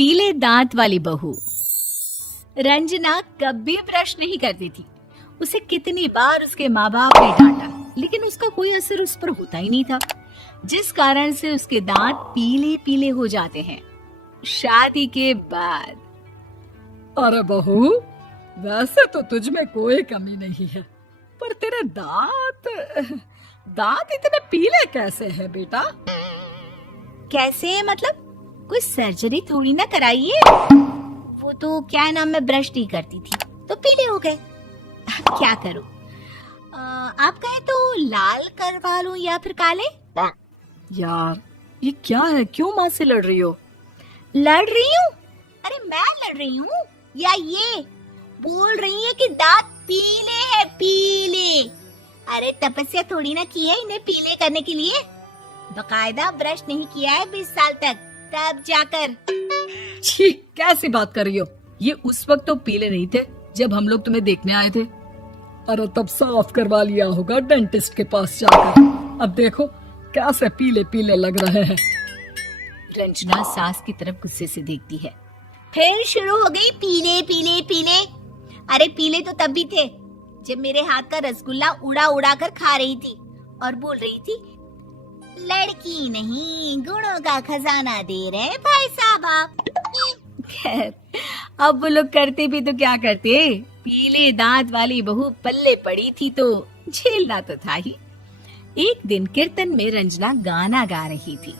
पीले दांत वाली बहू। रंजना कभी ब्रश नहीं करती थी। उसे कितनी बार उसके माँ बाप ने डांटा, लेकिन उसका कोई असर उस पर होता ही नहीं था, जिस कारण से उसके दांत पीले पीले हो जाते हैं। शादी के बाद। अरे बहू, वैसे तो तुझ में कोई कमी नहीं है, पर तेरे दांत इतने पीले कैसे हैं बेटा? कैसे मतलब? कोई सर्जरी थोड़ी ना कराइए। वो तो क्या नाम, मैं ब्रश नहीं करती थी तो पीले हो गए। क्या करूं? आप कहें तो लाल करवा लूं या फिर काले? यार ये क्या है, क्यों माँ से लड़ रही हो? लड़ रही हूँ? अरे मैं लड़ रही हूँ या ये बोल रही है कि दांत पीले हैं, पीले। अरे तपस्या थोड़ी ना की है इन्हें पीले करने के लिए। बकायदा ब्रश नहीं किया है 20 साल तक, तब जाकर। छी, कैसी बात कर रही हो? ये उस वक्त तो पीले नहीं थे जब हम लोग तुम्हें देखने आए थे। अरे तब साफ करवा लिया होगा डेंटिस्ट के पास जाकर। अब देखो कैसे पीले पीले लग रहे हैं। रंजना सास की तरफ गुस्से से देखती है। फिर शुरू हो गई पीले पीले पीले। अरे पीले तो तब भी थे जब मेरे हाथ का रसगुल्ला उड़ा उड़ा कर खा रही थी और बोल रही थी, लड़की नहीं गुणों का खजाना दे रहे भाई साहब आप। खैर, अब वो लोग करते भी तो क्या करते, पीले दांत वाली बहू पल्ले पड़ी थी तो झेलना तो था ही। एक दिन कीर्तन में रंजना गाना गा रही थी।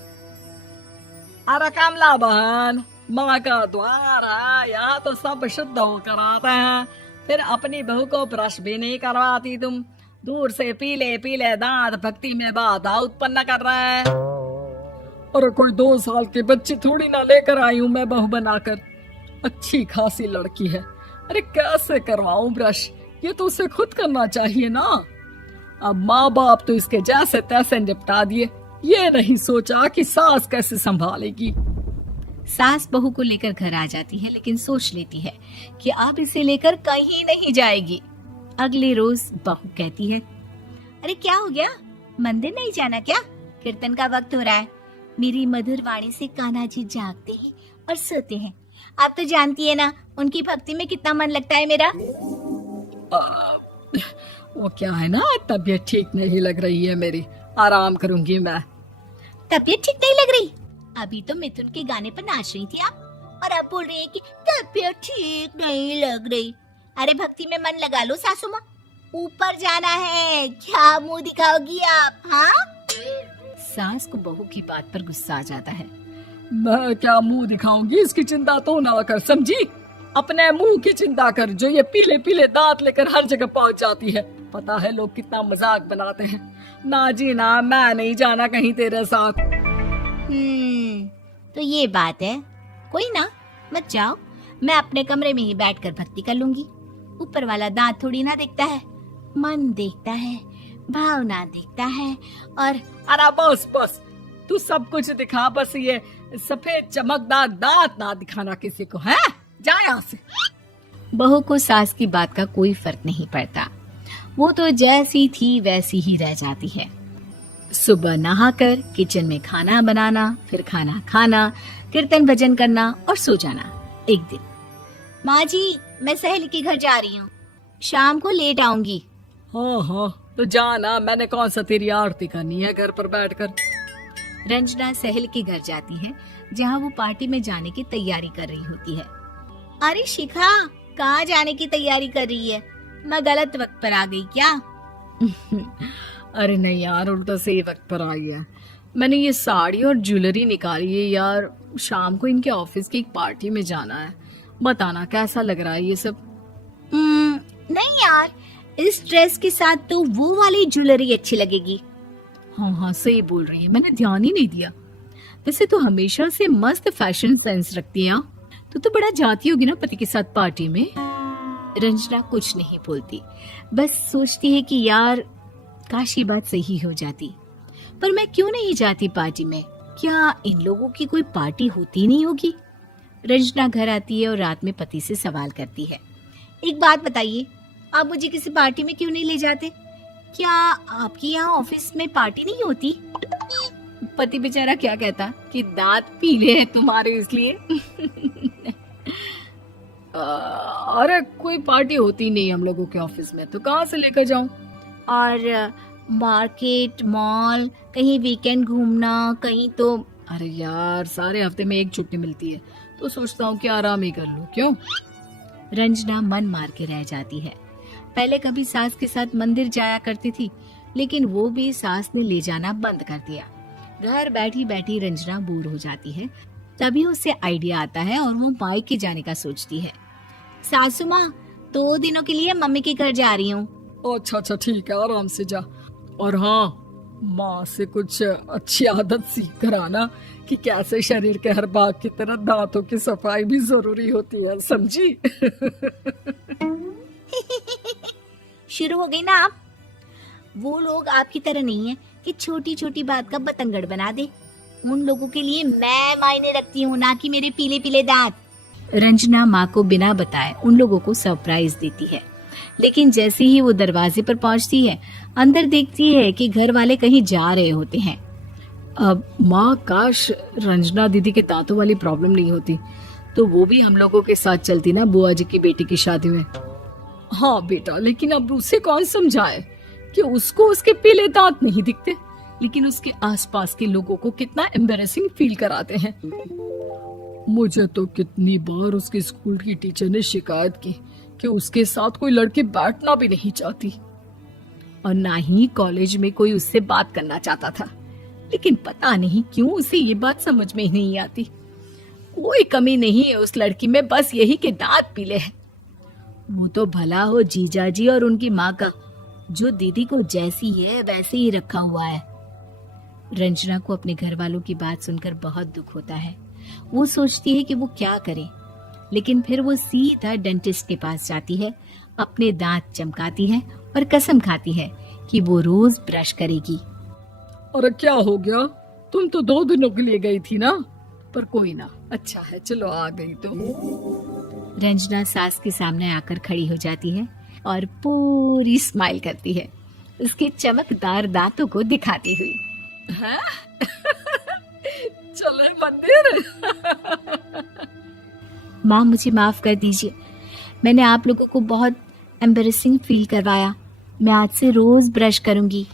अरे कमला बहन, माँ का द्वार है, यहाँ तो सब शुद्ध होकर आते हैं, फिर अपनी बहू को ब्रश भी नहीं करवाती तुम। दूर से पीले पीले दांत भक्ति में बाधा उत्पन्न कर रहे हैं। अरे कोई 2 साल के बच्चे थोड़ी ना लेकर आई हूँ मैं बहू बनाकर। अच्छी खासी लड़की है, अरे कैसे करवाऊं ब्रश? ये तो उसे खुद करना चाहिए ना। अब माँ बाप तो इसके जैसे तैसे निपटा दिए, ये नहीं सोचा कि सास कैसे संभालेगी। सास बहू को लेकर घर आ जाती है, लेकिन सोच लेती है कि अब इसे लेकर कहीं नहीं जाएगी। अगले रोज बहू कहती है, अरे क्या हो गया, मंदिर नहीं जाना क्या? कीर्तन का वक्त हो रहा है। मेरी मधुर वाणी से कान्हा जी जागते हैं और सोते हैं। आप तो जानती है ना उनकी भक्ति में कितना मन लगता है मेरा। वो क्या है ना, तबीयत ठीक नहीं लग रही है मेरी, आराम करूंगी मैं। तबीयत ठीक नहीं लग रही? अभी तो मिथुन के गाने पर नाच रही थी आप, और अब बोल रही है कि तबीयत ठीक नहीं लग रही। अरे भक्ति में मन लगा लो सासू माँ, ऊपर जाना है, क्या मुंह दिखाओगी आप? हाँ? सास को बहू की बात पर गुस्सा आ जाता है। मैं क्या मुंह दिखाऊंगी, इसकी चिंता तो ना कर, समझी? अपने मुंह की चिंता कर, जो ये पीले पीले दांत लेकर हर जगह पहुंच जाती है। पता है लोग कितना मजाक बनाते हैं। ना जी ना, मैं नहीं जाना कहीं तेरे साथ। तो ये बात है। कोई ना, मत जाओ, मैं अपने कमरे में ही बैठकर भक्ति कर लूंगी। ऊपर वाला दांत थोड़ी ना देखता है, मन देखता है, भावना देखता है। और अरे बस बस, तू सब कुछ दिखा, बस ये सफेद चमकदार दांत ना दिखाना किसी को, है? जा यहाँ से। बहू को सास की बात का कोई फर्क नहीं पड़ता, वो तो जैसी थी वैसी ही रह जाती है। सुबह नहाकर किचन में खाना बनाना, फिर खाना खाना, कीर्तन भजन करना और सो जाना। एक दिन, माँ जी मैं सहेली के घर जा रही हूँ, शाम को लेट आऊंगी। हाँ हाँ, तो जाना, मैंने कौन सा तेरी आरती करनी है घर पर बैठकर। रंजना सहेली के घर जाती है, जहाँ वो पार्टी में जाने की तैयारी कर रही होती है। अरे शिखा, कहाँ जाने की तैयारी कर रही है? मैं गलत वक्त पर आ गई क्या? अरे नहीं यार, उल्टा सही वक्त पर आ गया। मैंने ये साड़ी और ज्वेलरी निकाली है यार, शाम को इनके ऑफिस की एक पार्टी में जाना है। बताना कैसा लग रहा है ये सब? नहीं यार, इस ड्रेस के साथ तो वो वाली ज्वेलरी अच्छी लगेगी। हाँ हाँ सही बोल रही है, मैंने ध्यान ही नहीं दिया। वैसे तो हमेशा से मस्त फैशन सेंस रखती है। तो बड़ा जाती होगी ना पति के साथ पार्टी में। रंजना कुछ नहीं बोलती, बस सोचती है कि यार काश ये बात सही हो जाती, पर मैं क्यों नहीं जाती पार्टी में? क्या इन लोगों की कोई पार्टी होती नहीं होगी? रंजना घर आती है और रात में पति से सवाल करती है, एक बात बताइए, आप मुझे किसी पार्टी में क्यों नहीं ले जाते? क्या आपके यहाँ ऑफिस में पार्टी नहीं होती? पति बेचारा क्या कहता कि दांत पीले हैं तुम्हारे इसलिए। अरे कोई पार्टी होती नहीं हम लोगों के ऑफिस में, तो कहाँ से लेकर जाऊं? और मार्केट, मॉल, कहीं वीकेंड घूमना, कहीं तो। अरे यार, सारे हफ्ते में एक छुट्टी मिलती है, तो सोचता हूँ कि आराम ही कर लूं। क्यों? रंजना मन मार के रह जाती है। पहले कभी सास के साथ मंदिर जाया करती थी, लेकिन वो भी सास ने ले जाना बंद कर दिया। घर बैठी बैठी रंजना बोर हो जाती है। तभी उसे आइडिया आता है और वो मायके जाने का सोचती है। सासू माँ, 2 दिनों के लिए मम्मी के घर जा रही हूँ। अच्छा ठीक है, आराम से जा। और हाँ, माँ से कुछ अच्छी आदत सीख कर आना कि कैसे शरीर के हर भाग की तरह दांतों की सफाई भी जरूरी होती है, समझी? शुरू हो गई ना आप। वो लोग आपकी तरह नहीं है कि छोटी छोटी बात का बतंगड़ बना दे। उन लोगों के लिए मैं मायने रखती हूँ, ना कि मेरे पीले पीले दांत। रंजना माँ को बिना बताए उन लोगों को सरप्राइज देती है, लेकिन जैसे ही वो दरवाजे पर पहुंचती है, अंदर देखती है कि घर वाले कहीं जा रहे होते हैं। अब माँ, काश रंजना दीदी के दांतों वाली प्रॉब्लम नहीं होती, तो वो भी हम लोगों के साथ चलती ना बुआ जी की बेटी की शादी में। हाँ बेटा, लेकिन अब उसे कौन समझाए कि उसको उसके पीले दांत नहीं दिखते, लेकिन उसके आसपास के लोगों को कितना एम्बैरेसिंग फील कराते हैं। मुझे तो कितनी बार उसके स्कूल की टीचर ने शिकायत की कि उसके साथ कोई लड़की बैठना भी नहीं चाहती, और ना ही कॉलेज में कोई उससे बात करना चाहता था। लेकिन पता नहीं क्यों उसे ये बात समझ में ही नहीं आती। कोई कमी नहीं है उस लड़की में, बस यही कि दांत पीले हैं। वो तो भला हो जीजा जी और उनकी माँ का, जो दीदी को जैसी है वैसे ही रखा हुआ है। रंजना को अपने घर वालों की बात सुनकर बहुत दुख होता है। वो सोचती है कि वो क्या करे, लेकिन फिर वो सीधा डेंटिस्ट के पास जाती है, अपने दांत चमकाती है और कसम खाती है कि वो रोज ब्रश करेगी। अरे क्या हो गया? तुम तो 2 दिनों के लिए गई थी ना, पर कोई ना, अच्छा है, चलो आ गई तो। रंजना सास के सामने आकर खड़ी हो जाती है और पूरी स्माइल करती है, उसके चमकदार दांतों को दिखाती हुई। हैं? चले मंदिर? माँ, मुझे माफ कर दीजिए, मैंने आप लोगों को बहुत एम्बैरेसिंग फील करवाया। मैं आज से रोज ब्रश करूंगी।